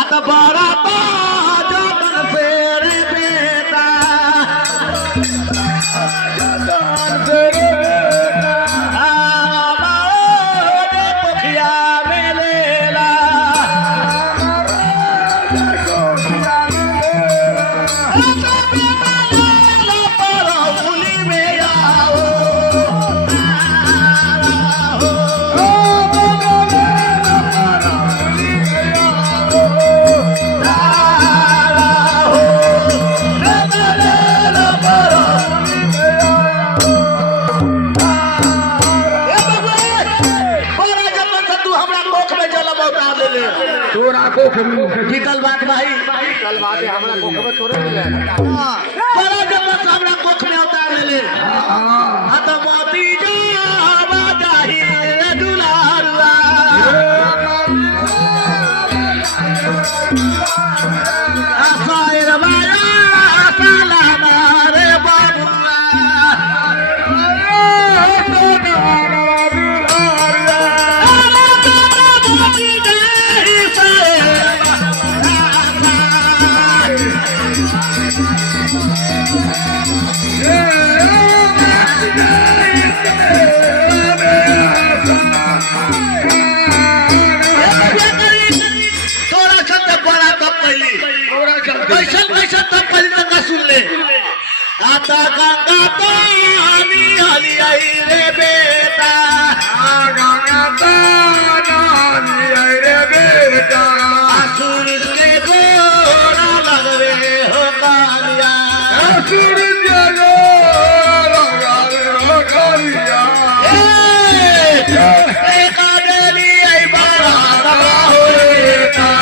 आता बड़ा जतन फेर बेटा पखिया मेलेला पुली में आओ जीतल बात भाई कल बात है हमरा कोख में तोरे मिले बड़ा जब हमरा कोख में उतार ले हां तो मोती जावा जाही रे दुलारुआ आसायर माया सलामा रे बाबुआ आता गंगा पानी हली आई रे बेटा गंगा तानी आई रे बेटा असुर के गोरा लगवे हो कालिया असुर के गोरा लगवे हो कालिया ए काडेली आई बारा होएता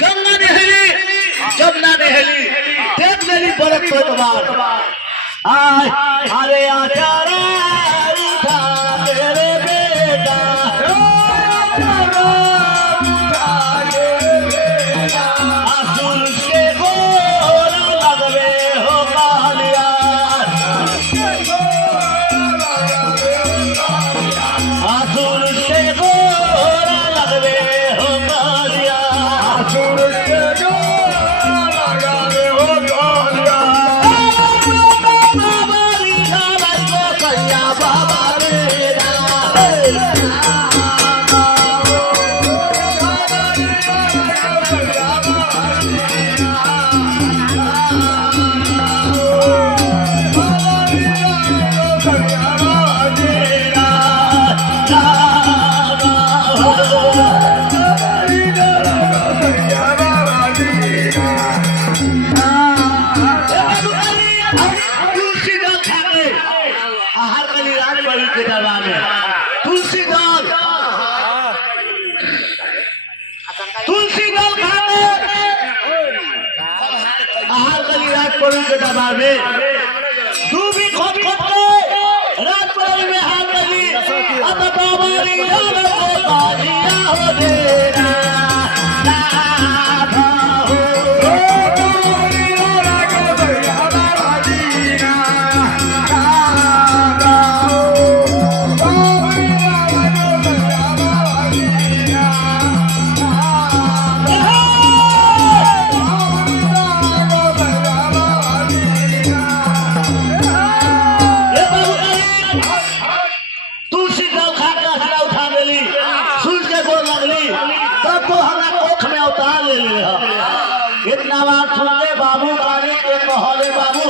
गंगा नहली जमुना नहली देख लेली बरत तो बार आय अरे आचारा उठा तेरे बेटा असुर के गोरा लगवे हो कालिया असुर के गोरा लगवे हो कालिया असुर के गोरा लगवे हो कालिया तुलसी दल खाने आहार कली रात पड़ी के दबा में डूबी खोद खोद के रात पड़ी में हार कली अब बाबारी याद को बाजिया हो देना इतना बात सुन ले बाबू गाड़ी के कहले बाबू